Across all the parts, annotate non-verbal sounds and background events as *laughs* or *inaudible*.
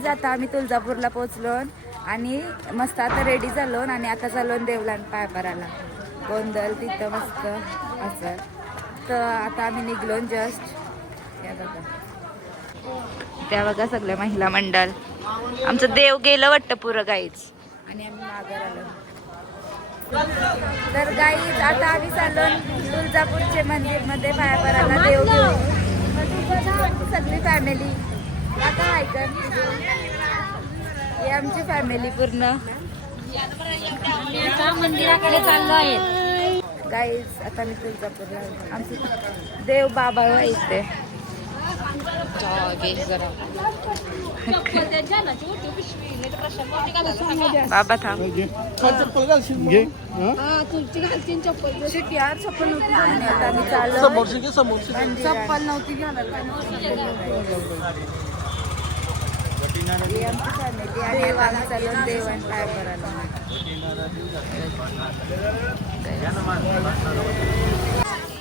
Guys आता आम्ही तुळजापूरला पोहोचलो आणि मस्त आता रेडी झालो आणि आता चाललो देवलान पायपराला. गोंधळ तिथं मस्त असं. तर आता आम्ही निघलो जस्ट त्या बघा. त्या बघा सगळ्या महिला मंडळ. आमचं देव गेलं वाटतं पुरं गाईच आणि आम्ही माघार आलो. तर गाईज आता आम्ही चाललो तुळजापूरचे मंदिरमध्ये पायापराला देव घेऊन. सगळी फॅमिली ही आमची फॅमिली पूर्ण. मंदिराकडे चाललो आहे. गाईज आता मी तुळजापूरला. आमचे देव बाबा इथे. बाबा थांब. समोरची घे समोरची चप्पल नव्हती ही आमची फॅमिली आणि आता आम्ही चाललो देवण काय करायला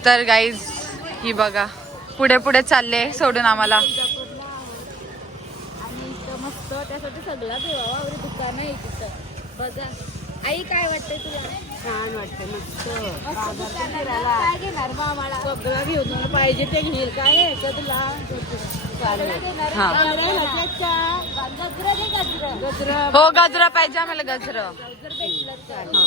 तर गाईज ही बघा पुढे पुढे चालले सोडून आम्हाला. आणि इथं मस्त त्यासाठी सगळा देवावर दुकान आहे तिथं बघा. आई काय वाटतंय तुला? छान वाटते मस्त? काय घेणार आम्हाला सगळं घेऊन पाहिजे ते घेईल. काय आहे तुला हा. गजरा दे गजरा. गजरा हो गजरा पाहिजे आम्हाला गजरा तर. हा.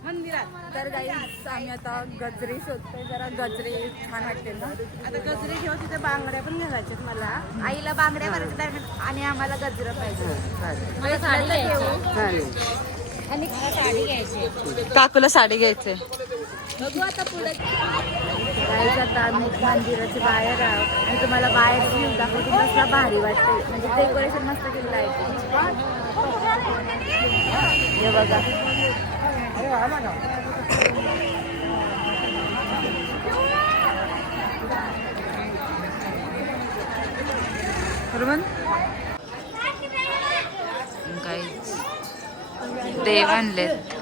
आता आम्ही आता गजरे शोधतोय जरा गजरे छान वाटते ना आता गजरे घेऊ तिथे बांगड्या पण घालायच्यात मला आईला बांगड्या दरम्यान आणि आम्हाला गजरा पाहिजे मला साडी घेऊ. घ्यायची आणि साडी घ्यायची काकूला साडी घ्यायचे बघू आता पुढे गाईज आता आम्ही मंदिराच्या बाहेर आहोत. आणि तुम्हाला बाहेर व्ह्यू दाखवतो मस्त भारी वाटते म्हणजे डेकोरेशन मस्त केलेलं आहे. हे बघा. गाईज देव आणलेत.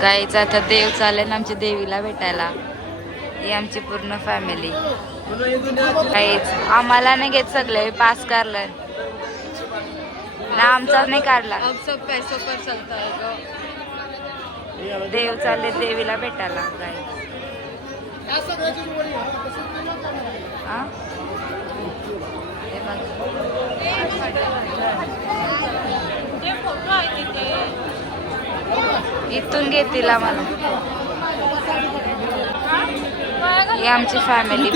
गाईच आता देव चालेल आमच्या देवीला भेटायला. ही आमची पूर्ण फॅमिली गाईच आम्हाला नाही घेत सगळे पास काढलं ना आमचा नाही काढला. अब सब पैसों पर चलता है देव चालले देवीला भेटायला गाई बघ. इथून घेतील आम्हाला ही आमची फॅमिली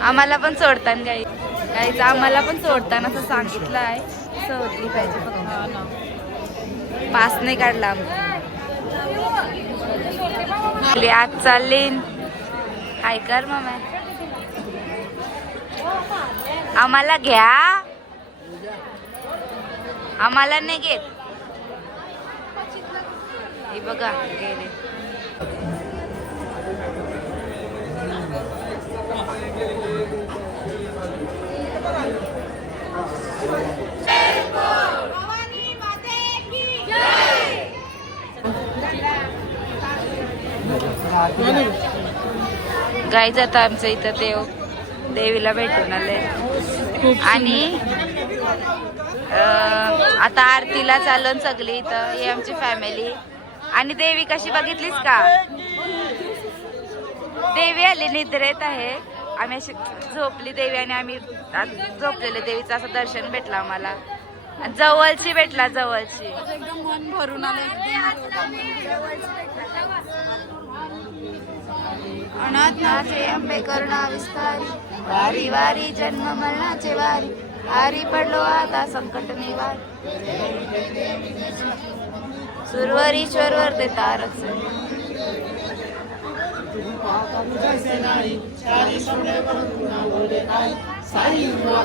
आम्हाला पण सोडताना गाई गाईच आम्हाला पण सोडताना असं सांगितलं आहे. सोडली पाहिजे फक्त. पास नाही काढला आम्ही. आज चालली काय कर मग आम्हाला घ्या आम्हाला नाही घेत हे बघा गेले गाई जातं आमचं इथं देव देवीला भेटून आले आणि आता आरतीला चालून सगळी इथं ही आमची फॅमिली आणि देवी कशी बघितलीस का? देवी आली निद्रेत आहे. आम्ही अशी झोपली देवी आणि आम्ही झोपलेले देवीचं असं दर्शन भेटलं आम्हाला. जवळची भेटला जवळची. एकदम मन भरून आलं અનાથના છે અંબે કરુણા વિસ્તારી. વારી વારી જન્મ મળના છે, વારી. હારી પડલો આતા સંકટની વાર. સુરવરી, ચોરવર તે તારક છે. સારી યુવા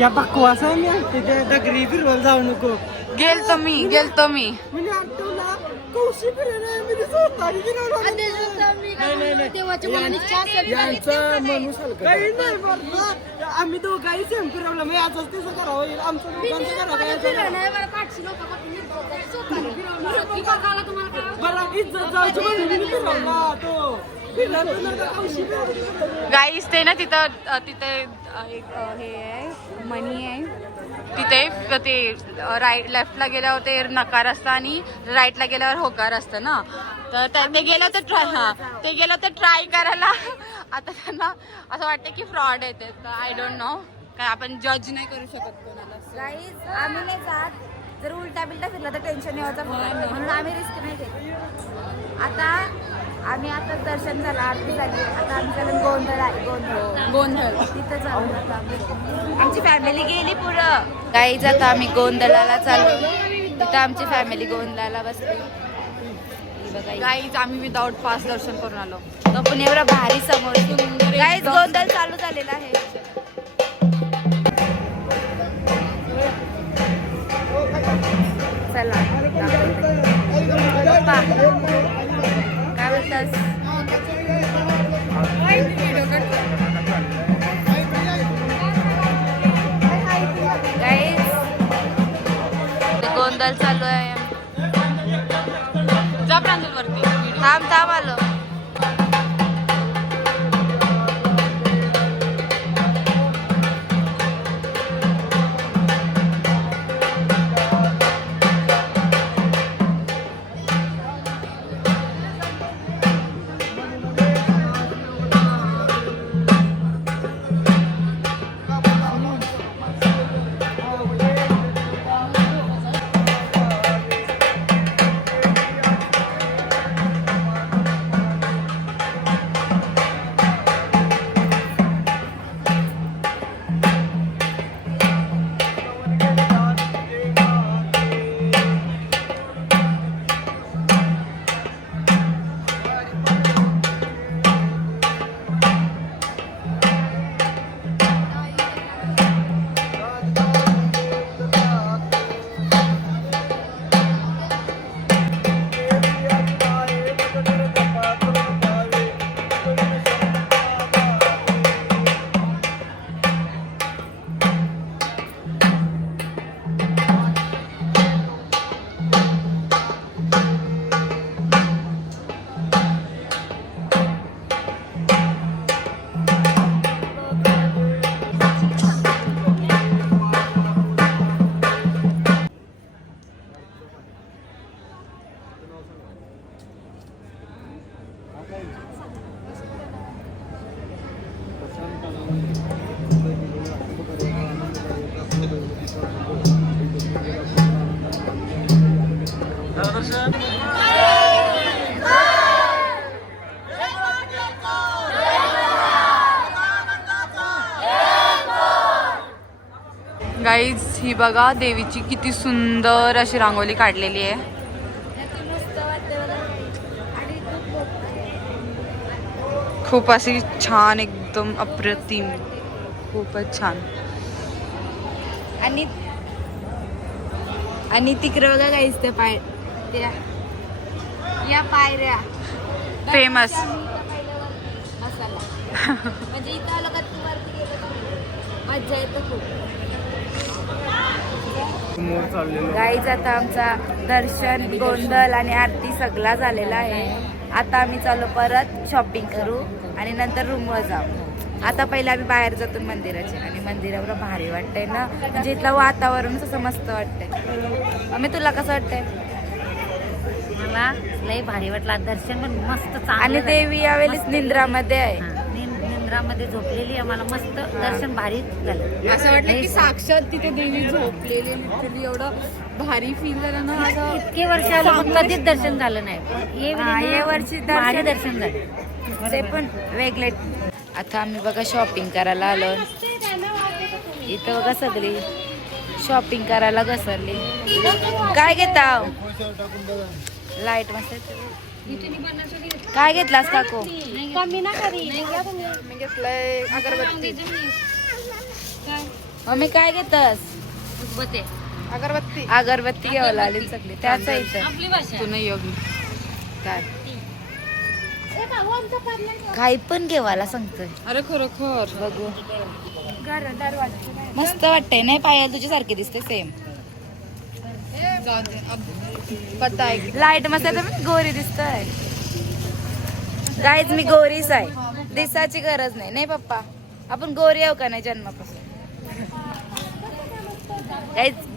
या बकवास तिथे दगडी फिरवायला जाऊ नको गेलतो मी गेलतो मी म्हणजे आठवला कौशी फिरायला मी ते स्वतःने फिरवलं. नाही, नाही, नाही. यांचं माणूस हलकं. काही नाही बरं. आम्ही दोघाही सेम फिरवलं मी आजच तिचं करावं होईल आमचं दोघांचं करावं. बरं इज्जत जायची म्हणून मी फिरवला तो गाईस ते ना तिथं तिथे एक हे आहे मनी आहे. तिथे ते राईट लेफ्टला गेल्यावर ते नकार असतं आणि राईटला गेल्यावर होकार असतं ना. तर ते गेलं तर ट्राय हा ते गेलं तर ट्राय करायला. आता त्यांना असं वाटतं की फ्रॉड येते तर आय डोंट नो काय आपण जज नाही करू शकत कोणाला. गाईज आम्ही नाही जात. जर उलटा बिलटा फिरला तर टेन्शन यायचं म्हणून आम्ही रिस्क नाही घेत. आता आम्ही आता दर्शन झालं आरती झाली. आता आम्ही चालून गोंधळ आहे गोंधळ. गोंधळ. तिथं चालू आता आम्ही. आमची फॅमिली गेली पुढं. गाईज आता आम्ही गोंधळाला चाललो. तिथं आमची फॅमिली गोंधळाला बसली. ही बघा ही. गाईज आम्ही विदाऊट पास दर्शन करून आलो. तो पण एवढं भारी समोर. गाईज गोंधळ चालू झालेला आहे. चला गाईज ही बघा देवीची किती सुंदर अशी रांगोली काढलेली आहे. खूप अशी छान एकदम अप्रतिम. खूपच छान. आणि आणि तिकडं बघा काहीच त्या पाय त्या या पायऱ्या. फेमस मसाला म्हणजे इथं आलं का तू वरती गेलं का? मज्जा येतं खूप. गाईज आता आमचा दर्शन गोंधळ आणि आरती सगळा झालेला आहे. आता आम्ही चालू परत शॉपिंग करू आणि नंतर रूमवर जाऊ. आता पहिले आम्ही बाहेर जातो मंदिराचे आणि मंदिरावर भारी वाटतंय ना? म्हणजे इथलं वातावरण असं मस्त वाटतंय. मम्मी तुला कसं वाटतंय? मला लय भारी वाटला. दर्शन पण मस्त आणि. देवी यावेळेस मस्त निंद्रामध्ये आहे. निं- निंद्रा मंदिरामध्ये झोपलेली आम्हाला मस्त दर्शन भारी झालं. असं वाटलं की साक्षात तिथे देवी झोपलेली एवढं भारी फील झालं ना. असं इतके वर्ष आलं पण कधीच दर्शन झालं नाही. पण हे ना वर्षी दर्शन- भारी दर्शन. झालं. ते पण वेगळे. आता आम्ही बघा शॉपिंग करायला आलो. इथं बघा सगळी. शॉपिंग करायला घसरली. काय घेता लाइट मस्त काय घेतलास काकू? कमी ना करी मी घेतलंय अगरबत्ती. मम्मी काय घेतस अगरबत्ती. अगरबत्ती घ्यावं आली सगळी. त्याच आपली भाषा. नाही योगी. काय? काही पण घेवायला सांगतोय. अरे खरोखर. बघू. मस्त वाटतंय नाही पायल? तुझी सारखी दिसते सेम जाऊ दे. अब- पत्ता आहे लाइट मस्त आहे तर गोरी दिसतोय. गाईज मी गोरीच आहे. दिसाची गरज नाही. नाही पप्पा. आपण गोरी आहो का नाही जन्मापासून?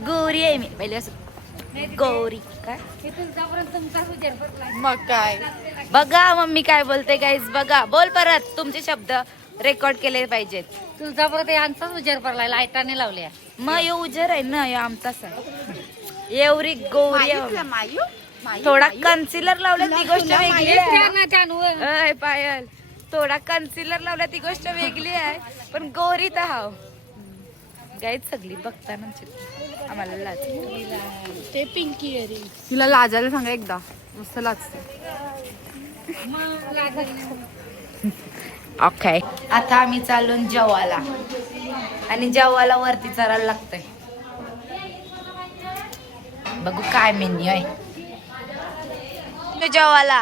गोरी आहे मी. पहिले असं गोरी. काय? मग काय? बघा मम्मी काय बोलते गाईज बघा. बोल परत तुमचे शब्द रेकॉर्ड केले पाहिजेत. तुळजापुरात यांचाच विचार पडलाय लाईटाने लावल्या. मग यो उजर आहे ना यो आमचाच आहे. एवढी गोरी आहे. थोडा कन्सिलर लावला ती गोष्ट वेगळी आहे. पायल. थोडा कन्सिलर लावला ती गोष्ट वेगळी आहे. पण गोरी तर हाव गाईत सगळी बघताना आमची- आम्हाला लाज ते पिंकी अरे तिला लाजायला सांगा एकदा. मस्त लाजते. *laughs* ओके आता आम्ही चाललो जेवायला. आणि जेवायला वरती चढायला लागतंय. बघू काय मेन्यू आहे. जेवायला.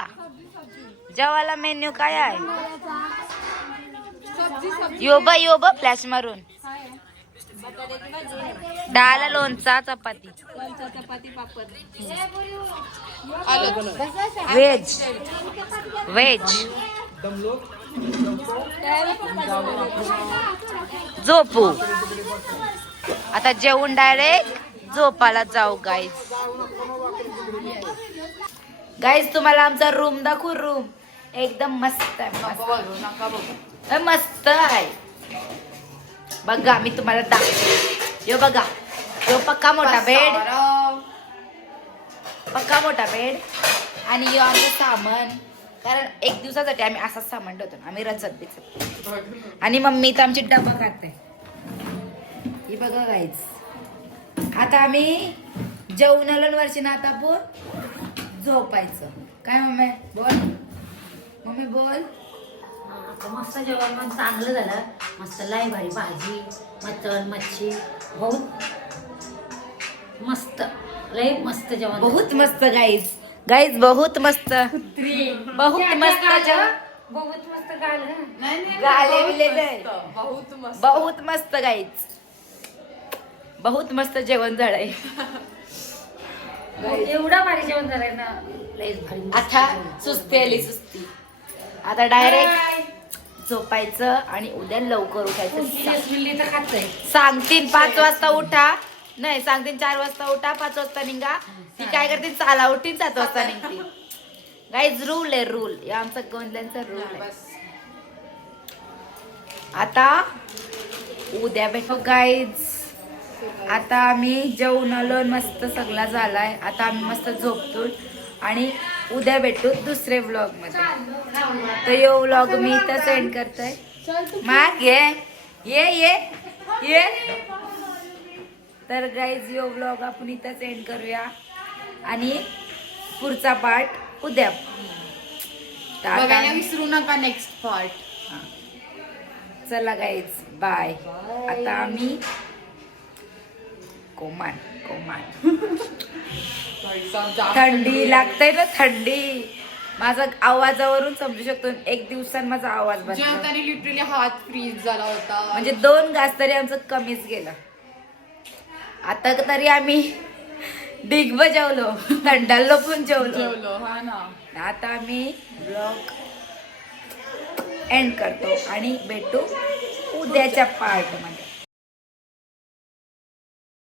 जेवायला मेन्यू काय आहे? योबा योबा फ्लॅश मारून. डाळ लोणचा चपाती. व्हेज व्हेज झोपू. आता जेवून डायरेक्ट झोपाला जाऊ गाईज गाईज तुम्हाला आमचा रूम दाखवू रूम एकदम मस्त आहे मस्त आहे. बघा मी तुम्हाला दाखवते यो बघा यो पक्का मोठा बेड पक्का मोठा बेड आणि यो आमचं सामान कारण एक दिवसासाठी आम्ही असाच सामान ठेवतो ना, आम्ही रचत बिचत आणि मम्मी तर आमची डबा खाते ही बघा गाईज आता आम्ही जेवण आलो न वर्षी आता आपण झोपायचं काय मम्मी बोल मम्मी बोल आता मस्त जेवण मग चांगलं झालं. मस्त लाई भारी भाजी मटण मच्छी बहुत मस्त. लय मस्त जेवण. बहुत मस्त गाईज गाईज बहुत मस्त. बहुत मस्त जेवण. बहुत मस्त गालं. बहुत मस्त गाईज बहुत मस्त जेवण झालंय. एवढा भारी जेवण झालंय ना. लयच भारी मस्त आता. सुस्ती आली सुस्ती. आता डायरेक्ट झोपायचं आणि उद्या लवकर उठायचं. सांगतील पाच वाजता उठा. नाही सांगतील चार वाजता उठा पाच वाजता निघा. ती काय करतील चाला उठतील सात वाजता निघतील गाईज रूल आहे रूल या आमचा गोंधळ्यांचा रूल आहे. आता उद्या भेटू गाईज आता आम्ही जेवून आलो मस्त सगळा झालाय. आता आम्ही मस्त झोपतो आणि उद्या भेटू दुसरे व्लॉगमध्ये. तर यो व्लॉग मी इथं सेंड करतोय. माग ये. ये ये ये. तर गाईज यो व्लॉग आपण इथं सेंड करूया. आणि पुढचा पार्ट उद्या. बघायला विसरू नका नेक्स्ट पार्ट चला गाईज बाय आता आम्ही कोमान कोमान. *laughs* थंडी लागते ना थंडी. माझा आवाजावरून समजू शकतो. एक दिवसात माझा आवाज बसला जेवताना लिटरली हात फ्रीज झाला होता. म्हणजे दोन घास तरी आमचं कमीच गेलं. आता तरी आम्ही डिग जेवलो थंडालो पण जेवलो. जेवलो हा ना. आता आम्ही ब्लॉग एंड करतो. आणि भेटू उद्याच्या पार्टमध्ये.